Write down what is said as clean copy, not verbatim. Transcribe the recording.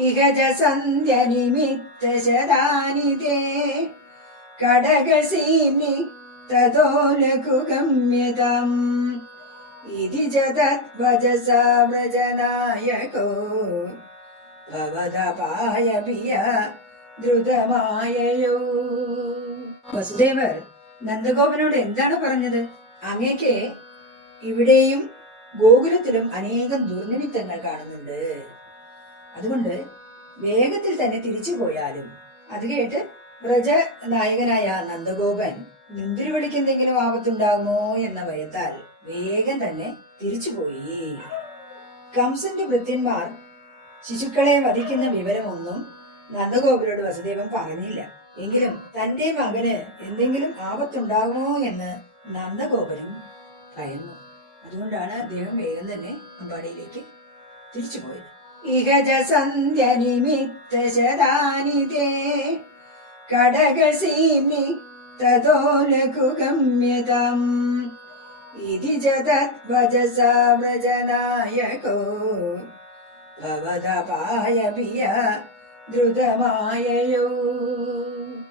ഇഹജ സന്ധ്യ നിമിത്ത ശതാനി തേ കടകസീനി തതോ ലഘു ഗമ്യതം ഇതി ജതദ്വജസാ വ്രജനായകോ ഭവതപായ പിയ ദ്രുതമായയോ. വസുദേവർ നന്ദഗോപനോട് എന്താണ് പറഞ്ഞത്? അങ്ങേക്ക് ഇവിടെയും ഗോകുലത്തിലും അനേകം ദുർനിമിത്തങ്ങൾ കാണുന്നുണ്ട്. അതുകൊണ്ട് വേഗത്തിൽ തന്നെ തിരിച്ചു പോയാലും. അത് കേട്ട് വ്രജ നായകനായ നന്ദഗോപൻ നിന്തിരുവടിക്ക് എന്തെങ്കിലും ആപത്തുണ്ടാകുമോ എന്ന ഭയത്താൽ വേഗം തന്നെ തിരിച്ചുപോയി. കംസന്റെ ഭൃത്യന്മാർ ശിശുക്കളെ വധിക്കുന്ന വിവരമൊന്നും നന്ദഗോപനോട് വസുദേവൻ പറഞ്ഞില്ല. എങ്കിലും തന്റെ മകന് എന്തെങ്കിലും ആപത്തുണ്ടാകുമോ എന്ന് നന്ദഗോപനും ഭയന്നു. അതുകൊണ്ടാണ് അദ്ദേഹം വേഗം തന്നെ അമ്പാടിയിലേക്ക് തിരിച്ചുപോയത്. ഇഹജ സന്ധ്യ നിമിത്ത ശതാനി തേ കടകസീനി തതോ ലഘു ഗമ്യതം ഇതി ജതദ്വജസാ വ്രജനായകോ ഭവതപായ പിയ ദ്രുതമായയോ.